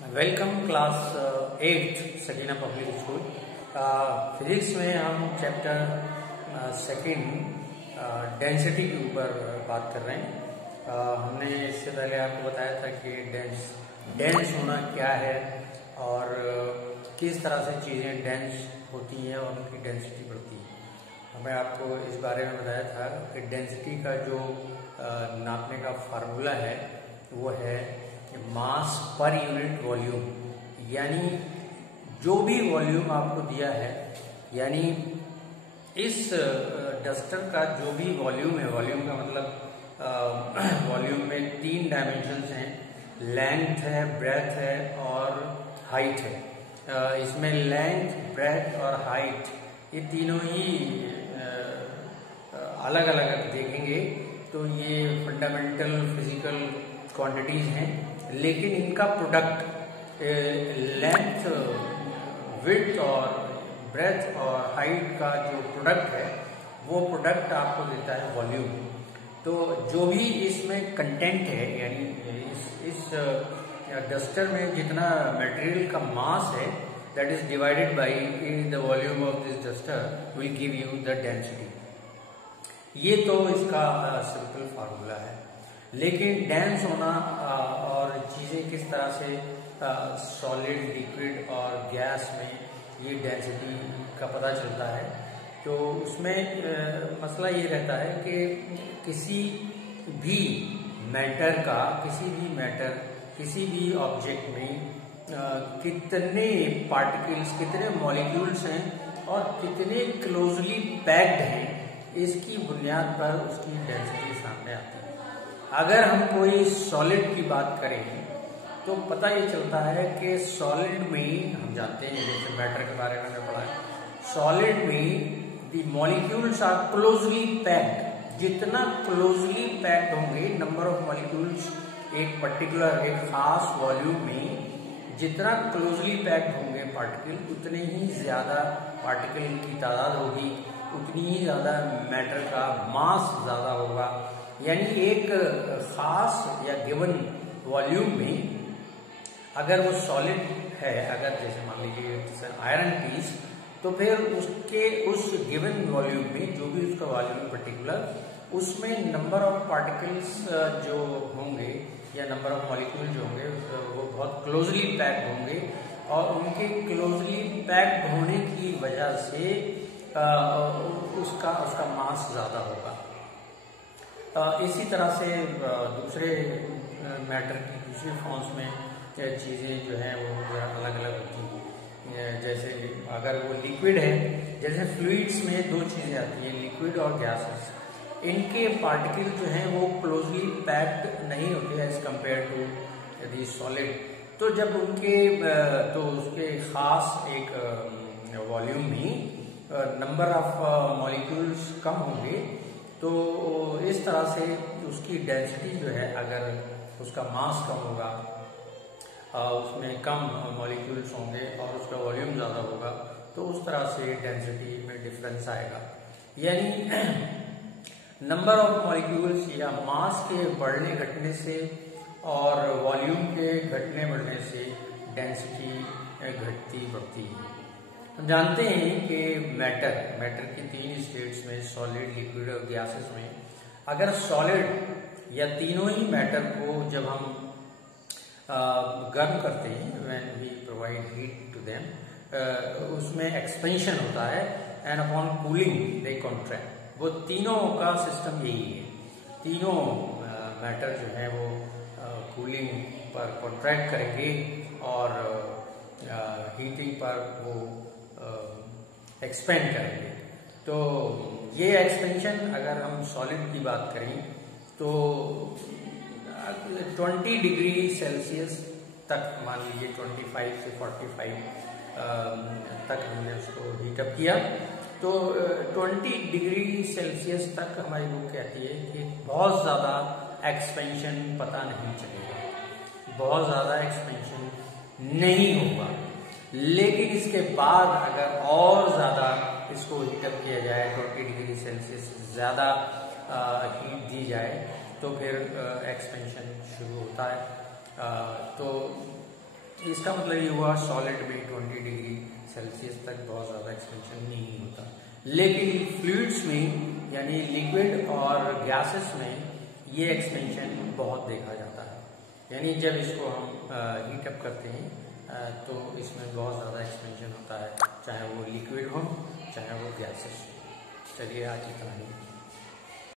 Welcome class 8 Sakina public school. Physics में हम chapter second density के ऊपर बात कर रहे हैं। हमने इससे पहले आपको बताया था कि डेंस होना क्या है और किस तरह से चीज़ें डेंस होती हैं और उनकी डेंसिटी बढ़ती है। हमें आपको इस बारे में बताया था कि डेंसिटी का जो नापने का फार्मूला है वो है मास पर यूनिट वॉल्यूम, यानी जो भी वॉल्यूम आपको दिया है, यानी इस डस्टर का जो भी वॉल्यूम है, वॉल्यूम का मतलब वॉल्यूम में 3 डायमेंशंस हैं, लेंथ है, ब्रेथ है और हाइट है। इसमें लेंथ, ब्रेथ और हाइट ये तीनों ही अलग अलग देखेंगे तो ये फंडामेंटल फिजिकल क्वांटिटीज हैं, लेकिन इनका प्रोडक्ट लेंथ, विड्थ और ब्रेथ और हाइट का जो प्रोडक्ट है वो प्रोडक्ट आपको देता है वॉल्यूम। तो जो भी इसमें कंटेंट है, यानी इस डस्टर में जितना मटेरियल का मास है that is divided by the volume of this duster will give you the density. ये तो इसका सिंपल फार्मूला है, लेकिन डेंस होना और चीज़ें किस तरह से सॉलिड, लिक्विड और गैस में ये डेंसिटी का पता चलता है, तो उसमें मसला ये रहता है कि किसी भी मैटर, किसी भी ऑब्जेक्ट में कितने पार्टिकल्स, कितने मॉलिक्यूल्स हैं और कितने क्लोजली पैक्ड हैं, इसकी बुनियाद पर उसकी डेंसिटी सामने आती है। अगर हम कोई सॉलिड की बात करें तो पता ये चलता है कि सॉलिड में, हम जानते हैं जैसे मैटर के बारे में हमने पढ़ा है, सॉलिड में the molecules are closely packed. जितना क्लोजली पैक्ड होंगे, नंबर ऑफ मॉलिक्यूल्स एक पर्टिकुलर, एक खास वॉल्यूम में जितना क्लोजली पैक्ड होंगे पार्टिकल, उतने ही ज्यादा पार्टिकल की तादाद होगी, उतनी ही ज्यादा मैटर का मास ज्यादा होगा। यानी एक खास या गिवन वॉल्यूम में अगर वो सॉलिड है, अगर जैसे मान लीजिए आयरन पीस, तो फिर उसके उस गिवन वॉल्यूम में जो भी उसका वॉल्यूम पर्टिकुलर, उसमें नंबर ऑफ पार्टिकल्स जो होंगे या नंबर ऑफ मॉलिक्यूल जो होंगे वो बहुत क्लोजली पैक्ड होंगे और उनके क्लोजली पैक्ड होने की वजह से उसका मास ज्यादा होगा। इसी तरह से दूसरे मैटर की दूसरी फॉर्म्स में चीज़ें जो हैं वो अलग अलग होती हैं। जैसे अगर वो लिक्विड है, जैसे फ्लूइड्स में 2 चीज़ें आती हैं, लिक्विड और गैसेस। इनके पार्टिकल जो हैं वो क्लोजली पैक्ड नहीं होते as compared to the solid. तो जब उनके तो उसके खास एक वॉल्यूम में नंबर ऑफ मॉलिक्यूल्स कम होंगे, तो इस तरह से उसकी डेंसिटी जो है, अगर उसका मास कम होगा, उसमें कम मॉलिक्यूल्स होंगे और उसका वॉल्यूम ज़्यादा होगा, तो उस तरह से डेंसिटी में डिफरेंस आएगा। यानी नंबर ऑफ मॉलिक्यूल्स या मास के बढ़ने घटने से और वॉल्यूम के घटने बढ़ने से डेंसिटी घटती बढ़ती है। हम जानते हैं कि मैटर की 3 स्टेट्स में, सॉलिड, लिक्विड और गैसेस में, अगर सॉलिड या तीनों ही मैटर को जब हम गर्म करते हैं, when we provide heat to them, उसमें एक्सपेंशन होता है and upon cooling they contract. वो तीनों का सिस्टम यही है। तीनों मैटर जो है वो कूलिंग पर कॉन्ट्रैक्ट करेंगे और हीटिंग पर वो एक्सपेंड करेंगे। तो ये एक्सपेंशन, अगर हम सॉलिड की बात करें तो 20 डिग्री सेल्सियस तक, मान लीजिए 25 से 45 तक हमने उसको हीटअप किया, तो 20 डिग्री सेल्सियस तक हमारी बुक कहती है कि बहुत ज़्यादा एक्सपेंशन पता नहीं चलेगा, बहुत ज़्यादा एक्सपेंशन नहीं होगा। लेकिन इसके बाद अगर और ज़्यादा इसको हीटअप किया जाए, 20 डिग्री सेल्सियस ज़्यादा हीट दी जाए, तो फिर एक्सपेंशन शुरू होता है। तो इसका मतलब ये हुआ सॉलिड में 20 डिग्री सेल्सियस तक बहुत ज़्यादा एक्सपेंशन नहीं होता, लेकिन फ्लूइड्स में यानी लिक्विड और गैसेस में ये एक्सपेंशन बहुत देखा जाता है। यानी जब इसको हम हीट अप करते हैं तो इसमें बहुत ज़्यादा एक्सपेंशन होता है, चाहे वो लिक्विड हो चाहे वो गैसेस हो। चलिए आज इतना ही।